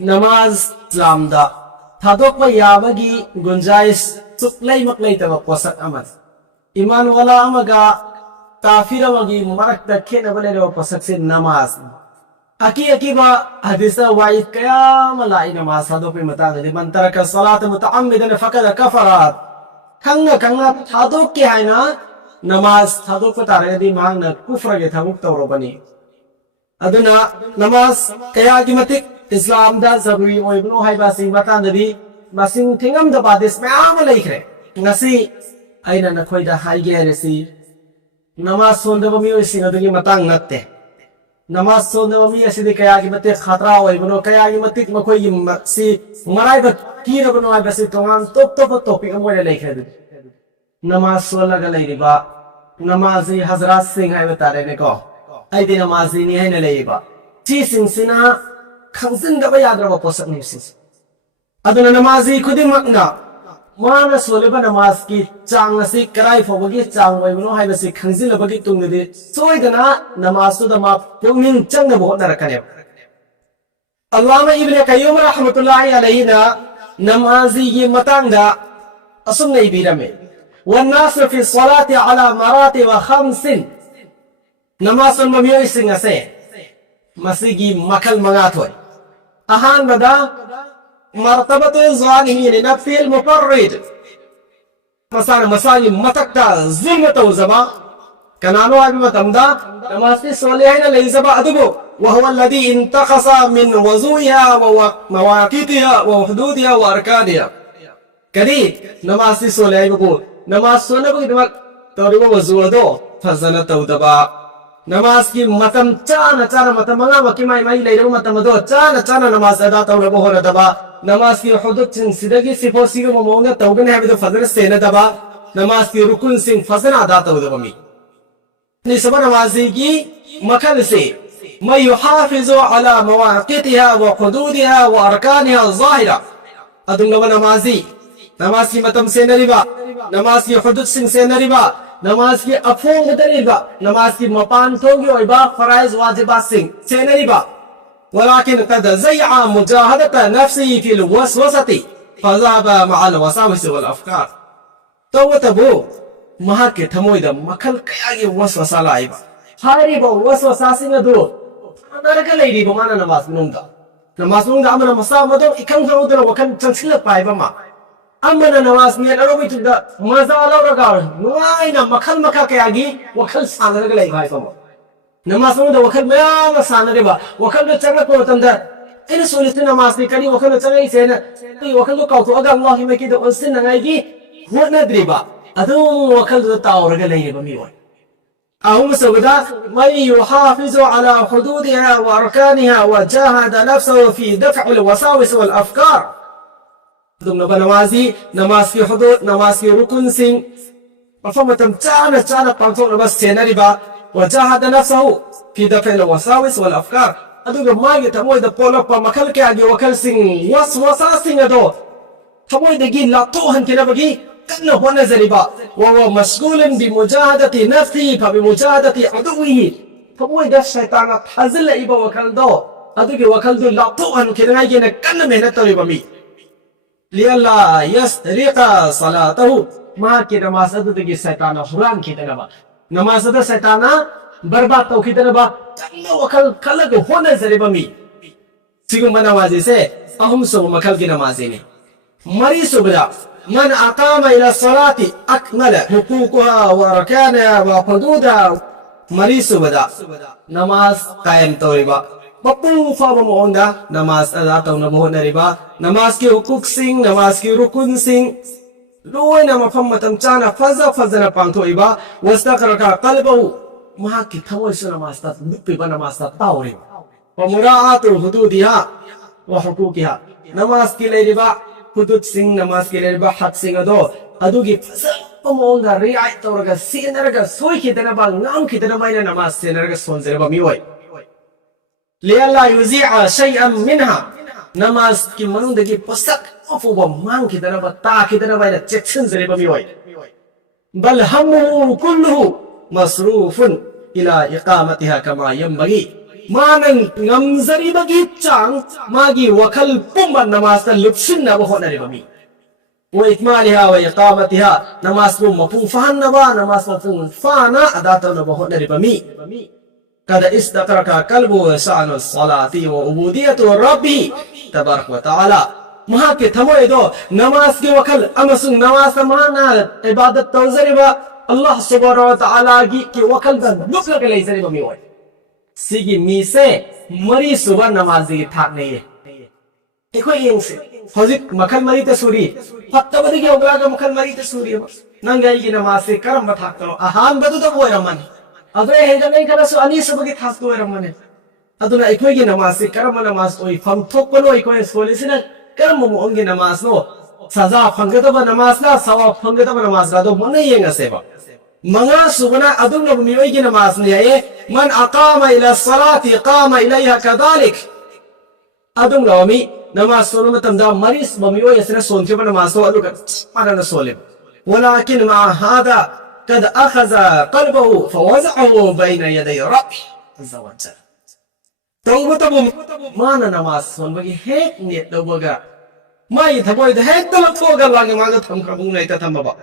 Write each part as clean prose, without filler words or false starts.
नमाज इस्लामदा थादोकपा याबगी गुंजाइश सुक्लैमक लैतबा पोसक अमत ईमान वाला अमगा काफिर अमगी मरकता खेनबा लैरबा पोसक से नमाज अकी अकीबा हदीसा वाइद कयाम लाई नमाज थादोकपे मतांगदि मन तरका सलात मुतअम्मिदन फकद कफरात खंगा खंगा थादोक के हायना नमाज थादोकपा तारगदि मांगना कुफ्रगे थमुक तौरबनी अदुना नमाज कयागी मतिक इस्लाम दा जरूरी ओइबनो हाइबासी मतांगदि मसिंग थिंगम द बादिस म्याम लैख्रे ngasi aina na khoida haige resi namaz sondaba mi oisin adugi matang natte namaz sondaba mi asidi kayagi mate khatra oibno kayagi matik makhoi si marai ba kira bano ai basi tongan top topic amoy lekhre du namaz solaga leiriba namazi hazrat singh hai batare ne ko ai di namazi ni hai na leiba chi sing sina khangsin da ba yadraba posak ni sis aduna namazi khudimakna माना सोलेबा नमाज की चांग असी कराई फोबगी चांग वैबनो हाइबसी खंजिलबगी तुंगदि सोइदना नमाज तो दमा पुमिन चंग बहुत नरकने अल्लामा इब्ने कय्यूम रहमतुल्लाहि अलैहि ना नमाजी ये मतंगदा असुम नै बिरमे वन्नास फी सलाति अला मराति व खमसिन नमाज सन ममियो सिंग असे मसीगी मखल मंगा थोय अहान बदा مرتبة الظالمين نفي المفرد مساني متكتا ظلمة وزبا كنانو أبي متمدا نماسي صالحين ليزبا أدبو وهو الذي انتقص من وضوئها ومواقيتها وحدودها وأركانها كدي نماسي صالحين بقول نماس صالح بقول نماس توريبا وضوء دو فزنة تودبا नमाज की मतम चाना मतम मंगा वकी माई लेरो मतम दो चाना नमाज अदा तौरबो होना दबा नमाज की हुदूद सिंह सिदगी सिफो सिगो मोंगा तौगने है फजर सेना दबा नमाज की रुकुन सिंह फजर अदा तौरबो मी निसब नमाजी की मखल से मै युहाफिजु अला मवाक़ितिहा व हुदूदिहा व अरकानिहा ज़ाहिरा अदुंगा नमाजी नमाज की मतम से नरिबा नमाज की हुदूद सिंह से नरिबा नमाज की अफोंग दरिबा नमाज की मपान थोगी ओइबा फराइज वाजिबा सिंह सेनरिबा वलाकिन कद ज़यअ मुजाहदत नफ्सी फिल वसवसति फज़हबा मअल वसाविस वल अफकार तवतबो महा के थमोइद मखल कयागी वसवसा लाइबा हारिबा वसवसा सिंह दो नरक लैरिबा माना नमाज नुंगा अमना मसा मदो इखंग खंगदन वखन चंसिल पाइबा मा अमना नमाज ने अरोबि तुदा मजा लौरगा नुआइना मखल मखा कयागी वखल सानरग लै भाई पम नमाज नु वखल मयाम सानरेबा वखल द चंग को तंदा इन सोलित नमाज ने करी वखल चंगै सेना ती वखल को काउ तो अगा अल्लाह मे की द उसिन नगाइगी होना द्रिबा अदु वखल द तावरग लैबा मी ओय अहुम सबदा मै युहाफिजु अला हुदूदिहा व अरकानिहा व जहाद नफ्सहु फी दफ़अल वसाविस वल अफकार नमाजी नमाज की हुदूद नमाज की रुकुन सिंह मफमतम चाना पांथोक बस सेनरिबा वजहाद नफ्सहु फी दफ़अल वसाविस वल अफकार अदुगा मागे थमोइद पोलप मखल के आगे वखल सिंह वसवसा सिंह दो थमोइद गी लातो हनकेनबगी कन्न होनजरिबा व मशगूलन बिमुजाहदति नफ्सी फबिमुजाहदति अदुविही थमोइद शैतान थाजिल इबा वखल दो अदुगे वखल दो लातो हनकेनगाई ने कन्न मेहनत तरिबा मी लियल्ला यस्रिका सलातहु मा के नमाज अदुगी शैतान हुरान खिदनबा नमाज अद शैतान बर्बाद तो खिदनबा चंगो वखल खलग होने जरिबा मी सिगुम नमाजी से अहम सो मखल की नमाजी ने मरी सुबदा मन अकामा इला सलाती अकमल हुकूकुहा व अरकानहा व हुदूदहा मरी सुबदा नमाज कायम तोरिबा मपुंग फाबा मोंदा नमाज अदा तौना मोहनरिबा नमाज के हुकूक सिंह नमाज के रुकुन सिंह लोइना मफम मतम चाना फजना पांथोइबा वस्तकरका कल्बहु महा की थमोइस नमाज ता दुपिबा नमाज ता तावरि व मुराअतुल हुदूदिहा व हुकूकिहा नमाज की लेरिबा हुदूद सिंह नमाज की लेरिबा हक सिंह दो अदुगी फजा मोंदा रियाय तौरगा सेनरगा सोइ खिदनबा ngam खिदनबा ina नमाज सेनरगा सोनजरबा मिवय लियल्ला युज़िअ शैअन मिनहा नमाज की मनुदगी पसक अफुबा मांग खिदनबा ता खिदनबा ina चेक्सन जरिबा मिवय बल हमु कुल्लुहु मसरूफुन इला इकामतिहा कमा यंबगी मानन ngamzaribagi chang magi wakal pumban namas na lupsin na bahonaribami wa ikmaliha wa iqamatiha namas mo mapung fahan na ba namas mapung fana adata na bahonaribami kada istakraka qalbu wa sa'nu salati wa ubudiyatu rabbi tabarak wa ta'ala maha ke thamoy do namas ke wakal amasung namas mana ibadat tawzariba Allah subhanahu wa ta'ala gi ke wakal dan nukla ke laizaribami wa Sigi mise mari suba namazi thak ne ekoi yeng se hojik makhal mari te suri fatta badi ge ogra ga makhal mari te suri nangai gi namaz se karam ba thak karo ahan badu da boy raman adre he ga nei kara su ani suba gi thak boy raman aduna ekoi gi namaz se karam namaz oi pham thok ko noi ko solisina karam mo ong gi namaz no saza phangga ba namaz na sawa phangga ba namaz ga do mo nei yeng ase ba Manga subana adum na bumiyoy gi namaz ne ay man aqama ila salati qama ilayha kadhalik adum rawmi namaz sonu matamda maris bumiyoy asna sonke ba namaz so aluka mana na solim walakin ma hada kad akhadha qalbahu fawaza'ahu bayna yaday rabbi azza wa jalla tawba tabum mana namaz son bagi hek net dobaga mai thaboy da hek dal thoga lagi maga tham khabung nai ta thamba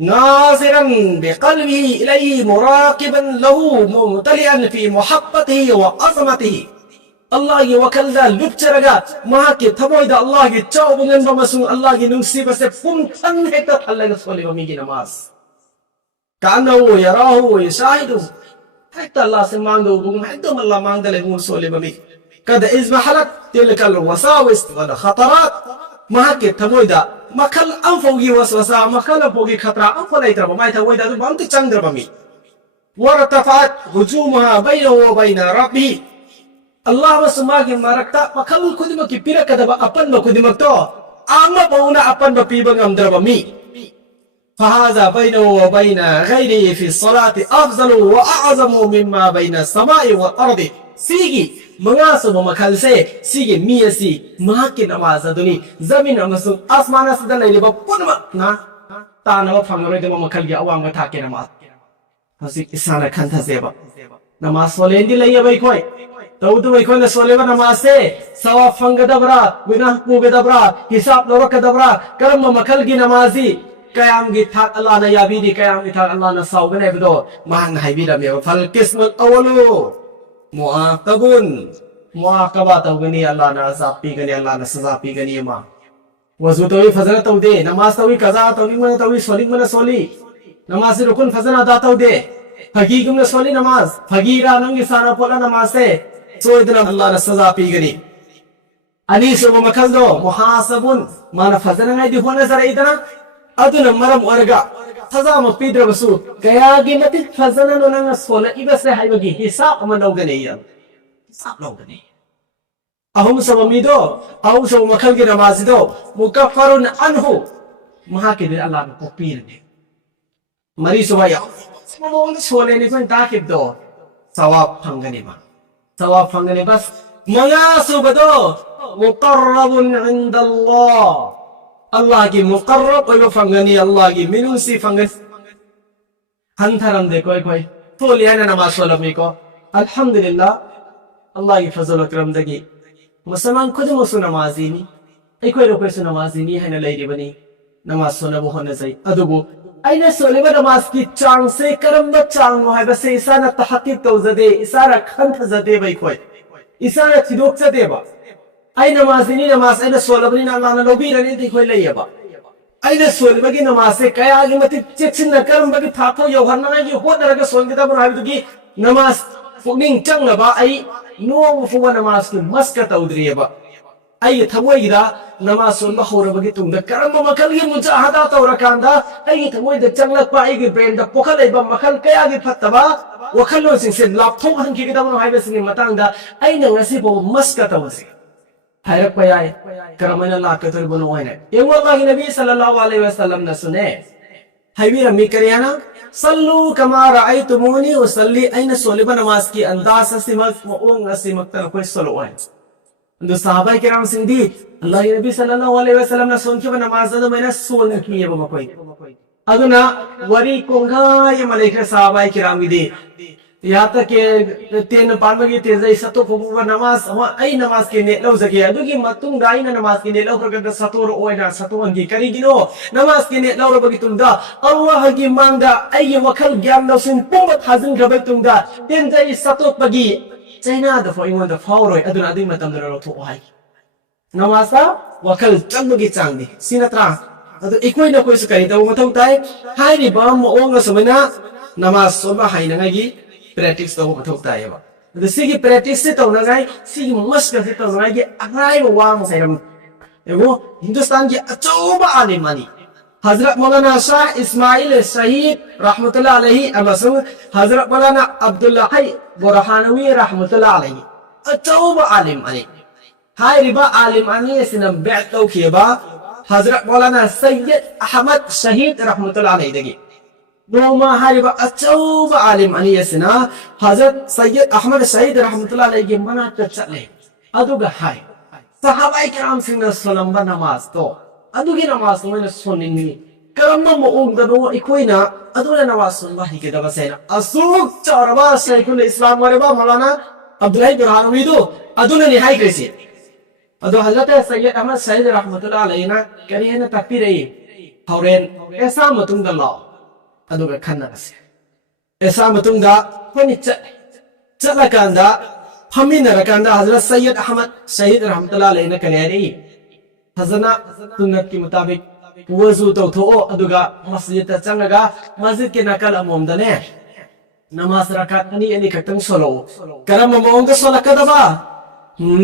ناظرا بقلبه إليه مراقبا له ممتلئا في محبته وعظمته الله وكل ذا لبترغا ما كي تبوي دا الله كي تشاو بنن بمسو الله كي نمسي بس فم تن هكا تحلق صلي وميجي نماز كأنه يراه ويشاهده حتى الله سمان دو بوم حتى الله مان دلهم صلي ومي كذا إذ محلت تلك الوساوس والخطرات ما كي تبوي دا makal ang fogi waswasa makal ang fogi khatra ang falay traba may taway dadu bamti chang drabami waratafat hujumaha baynahu wa bayna rabbi Allah masumagi marakta makal kudimak ipira kadaba apan ba kudimak to ama bauna apan ba pibang am drabami fahaza baynahu wa bayna ghayrihi fi salati afdalu wa a'zamu mimma bayna samai wa ardi sigi mga suba makalse sige miyasi mahakin namaz aduni zamin amasung asmana sa dalay liba punma na tanawa pangoroy dama makalgi awang matake namaz hasik isana kanta zeba namaz sole hindi laya bay koy tawdu bay koy na sole ba namaz se sawa fanga dabra winah kuge dabra hisab loro ka dabra karma makalgi namazi kayam gi thak Allah na yabidi kayam gi thak Allah na saw ganay bido mahang haibida me fal kismat awalu muaqabun muaqaba tawgani Allah na azab pigani Allah na saza pigani ma wazu tawi fazana tawde namaz tawi kaza tawi mana tawi soli mana soli namaz rukun fazana da tawde phagi gumna soli namaz phagira nangi sara pola namaz se soidna Allah na saza pigani ani so makaldo muhasabun mana fazana ngai di hona zara idana aduna maram orga saza ma pidra basu kaya gi matik fazana no nanga sola ibase haibagi hisab manawgani ya hisab lawgani ahum sabamido ahum sab makal gi namazido mukaffarun anhu mahakid Allah ko pirne mari subaya samong sole ni kon takib do sawab phangani ma sawab phangani bas mga subado muqarrabun inda Allah Allah ki muqarrab oy phangani Allah ki minusi phangani hantaram de koy koy toli ana namaz solami ko alhamdulillah Allah ki fazl akram dagi musaman kudu musu namazini ay koy ro koy su namazini hana layri bani namaz sona bo hona zai adugo aina soleba namaz ki chang se karam na chang no hai bas isana tahqiq tawzade isara khant zade bai koy isara tidok zade ba ay namazini namaz aina solabni na Allah na lobi rani de koy layaba aina solbagi namaz se kaya gi mati chechin na karam bagi thako yo hanna gi hodara ga solgi da bun habidu gi namaz funing chang na ba ai no fuwa namaz ki maska tawdriya ba ay thamoy gira namaz son ba hora bagi tungda karam makal gi mujahada tawrakanda ay thamoy da changlak pa ay gi brain da pokal ay ba makal kaya gi phattaba wakal no sing sen lap thong han ki da bun haibe sing matang da ay na ngasi bo maska tawsi hayrak payay karamana la ka tor bono wayne yung wallahi nabi sallallahu alaihi wasallam na sune haybira mi kariyana sallu kama ra'aytumuni usalli aina soliba namaz ki andaz simak muong asimak tan koy soloan ndo sahabay kiram sindi Allah nabi sallallahu alaihi wasallam na sunki ba namaz da maina sun ki ba makoy aduna wari konga ya malaika sahabay kiram gidi यहाँ तक के तेन पानबगी तेजै सतो फुबा नमाज आई नमाज के net लौजगे अदुगी मतुंग दाइना नमाज के नेट लौरगदा सतोर ओइना सतोंगी करिगिनो नमाज के नेट लौरबगी तुंदा अल्लाह की मांगदा आई वखल ज्ञान लौसिन पुंबा थाजिन गबै तुंदा तेजै सतोपगी चाइना द फो इमोन द फावरोय अदुना अदुई मतम दरो लौथो हाय नमाज का वखल चंगबगी चांगदी सिनत्रा अदु इकोइना कोइस करि तौ मथौ ताइ हाइरि बम ओंग समना नमाज सोबा हाइनगागी प्रैक्टिस तो मथौ ताइबा अदु सिगी प्रैक्टिस से तौनगाई सिगी मस्क से तौनगाई के अराइब वाम सैरम एगो हिंदुस्तान की अचौबा आलिम मानी हजरत मौलाना शाह इस्माइल शहीद रहमतुल्लाह अलैहि अमसुंग हजरत मौलाना अब्दुल्लाह बुरहानवी रहमतुल्लाह अलैहि अचौबा आलिम मानी हाय रिबा आलिम आनी सिना बैत तौखिबा हजरत मौलाना सैयद अहमद शहीद रहमतुल्लाह अलैहि दगी नोमा हारिबा अचौबा आलिम आनी सिना हजरत सैयद अहमद शहीद रहमतुल्लाह अलैहि के मना चले अदुगा हाय सहाबाई किराम सिंह सोलंबा नमाज तो अदुगी नमाज मोइना सोनिंगी करम्मा मोंगदनो इकोइना अदुना नमाज सोनबा हिकेदबा सेना असुक चरबा शैखुल इस्लाम मरेबा मौलाना अब्दुल्लाह बुरहानवी दो अदुना नि हाय कैसे अदो हजरत सैयद अहमद शहीद रहमतुल्लाह अलैहि ना करियना तकबीरई हौरेन ऐसा मतुंग दल्ला अदुगा खन्नासे ऐसा मतुंग दा होनि चलकांदा फमिनरकांदा हजरत सैयद अहमद शहीद रहमतुल्लाह अलैहि ना करियरी हजना सुन्नत के मुताबिक वजू तौथो अदुगा मस्जिद चंगगा मस्जिद के नकल अमोमदने नमाज रकात अनि अनि खतम सोलो करम मोंग सोलकदबा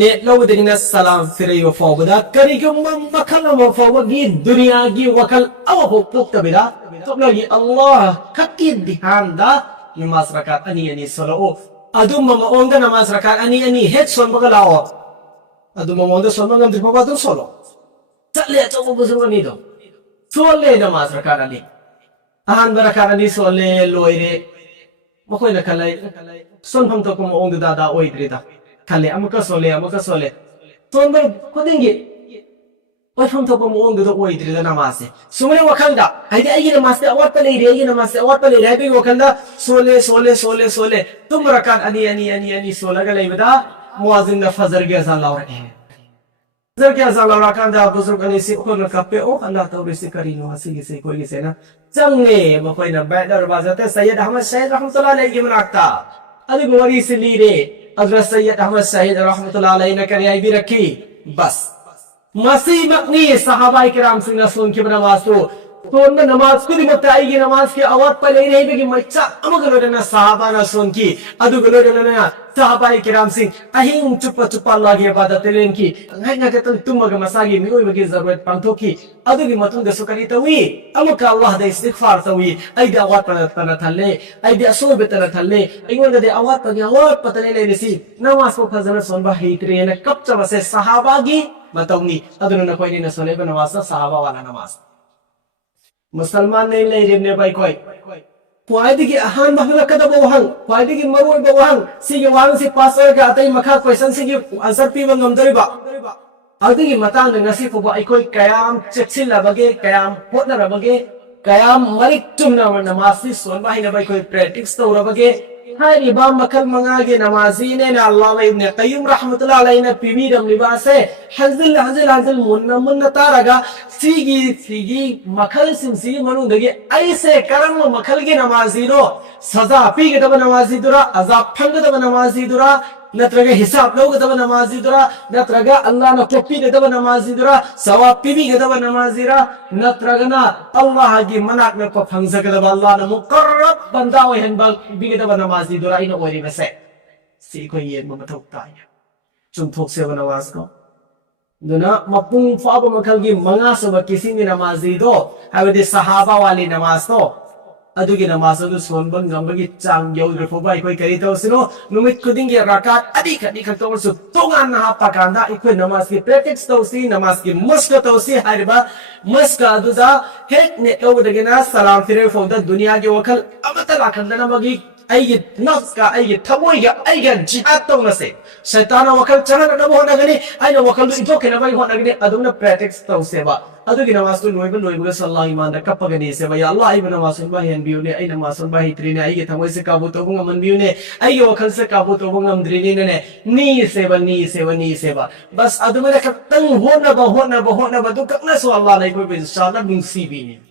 नेट लौदगिना सलाम फिरयो फौबदा करिगम मखल म फौबगी दुनिया की वखल अव पोक्तबिदा तोबलगी अल्लाह खक्की ध्यान दा नमाज रकात अनि अनि सोलो अदुम मोंग नमाज रकात अनि अनि हेड सोनबगा लाओ अदुम मोंग सोनबगा द्रिफबा दु सोलो चले चौबो बुजुर्गनी दो सोले नमाज रकात अनि अहान बरकात अनि सोले लोइरे मखोइना खलै सोनफम तो को मोंग दादा ओइद्रिदा खाले अमुका सोले सोनबर खुदिंगी ओइफम तो को मोंग दो ओइद्रिदा नमाज सुमने वखलदा हाइदे आइगी नमाज ते अवात पले रे आइगी नमाज ते अवात पले रे बे वखलदा सोले तुम रकात अनि सोलगा लेबदा मुअज्जिन दा फजर के अज़ान लावरे फजर के अज़ान लावरा कांदा बुजुर्ग अनि से ओखन कपे ओ अल्लाह तौरे से करिनो हसी से कोई से ना चंगे मखोइना बैदर बाजते सैयद अहमद शहीद रहमतुल्लाह अलैहि मनाक्ता अदि गोरी से लीरे हजरत सैयद अहमद शहीद रहमतुल्लाह अलैहि ने करियाई भी रखी बस मसीह मकनी सहाबाई किराम सिंह सुन के नमाज तो नमाज खुद बताएगी नमाज के आवाज पर ले रही कि मच्चा अमगलोडना सहाबा ना सुन की अदुगलोडना सहाबाई किराम सिंह अहिंग चुप्पा लागे इबादत लेन की नैना के तुमग मसागी मिओइ बगी जरूरत पांथो की अदुगी मतुंग दसु करी तवी अमुका अल्लाह दे इस्तिगफार तवी आई दे आवाज पर थल्ले आई दे असोबे तर थल्ले इगोन दे आवाज पतने ले लेसी नमाज को फजर सोनबा हित्रे ने कब चबसे सहाबागी मतौनी अदुना कोई ने सोले नमाज सहाबा वाला नमाज मुसलमान नहीं ले रेबने भाई कोई ख्वाइदगी अहान महला कदा बोहंग ख्वाइदगी मरोय बोहंग सिगे वांग से पास का अतई मखा क्वेश्चन सिगे आंसर पीबा ngam अदुगी मतांग ngasi फुबा अखोय कयाम चेक्सिलबगे कयाम होटनरबगे कयाम मरिक चुमना नमाज सोनबा हिना भाई कोई प्रैक्टिस तौरबगे हाय इबाम मखल मंगागे नमाजी ने अल्लाह इब्न कय्यूम रहमतुल्लाह अलैहि ने पीवीरम लिबासे हजल मुन्ना तारगा सिगी मखल सिंसी मनुदगे ऐसे करम मखल के नमाजी रो सजा पीगे तब नमाजी दुरा अजाब फंग तब नमाजी दुरा नत्रगे हिसाब लोग तब नमाजी दुरा नत्रगा अल्लाह न कोपी तब नमाजी दुरा सवाब पीगे तब नमाजी रा नत्रगना अल्लाह की मनाक में को फंग सके तब अल्लाह न मुकर्रब बंदा हो हन बीगे तब नमाजी दुरा इन ओरी में से सी को ये मथौता है चुम थोक से नमाज को दुना मपुंग फाब मखल की मंगा सब किसी ने नमाजी दो हाबदे सहाबा वाली नमाज तो अदुगी नमाज दु सोनबन गंबगी चांग यौद्रफोबा कोई करी तो सिनो नुमित खुदिंग के रकात अधिक खतो सु तोगान ना पकांदा इको नमाज की प्रैक्टिस तौसी नमाज की मस्क तौसी हारिबा मस्क अदुदा हेक ने तौदगिना सलाम फिरे फोदा दुनिया के वखल अमतला खंदना मगी nafs ka thamoy ga jihad tawnase shaitana wakal chana na mo nagani aina wakal ito kinabai ho nagani aduna practice tawseba adugi namas tu loiba sallallahu iman da kapagani seba ya allah ibn namas ba hen biune ai namas ba hitrine ai thamoy se kabu to bungam biune ai wakal se kabu to bungam drine ne ni seba bas aduma ka tang hona ba du kakna so allah lai ko inshallah min sibi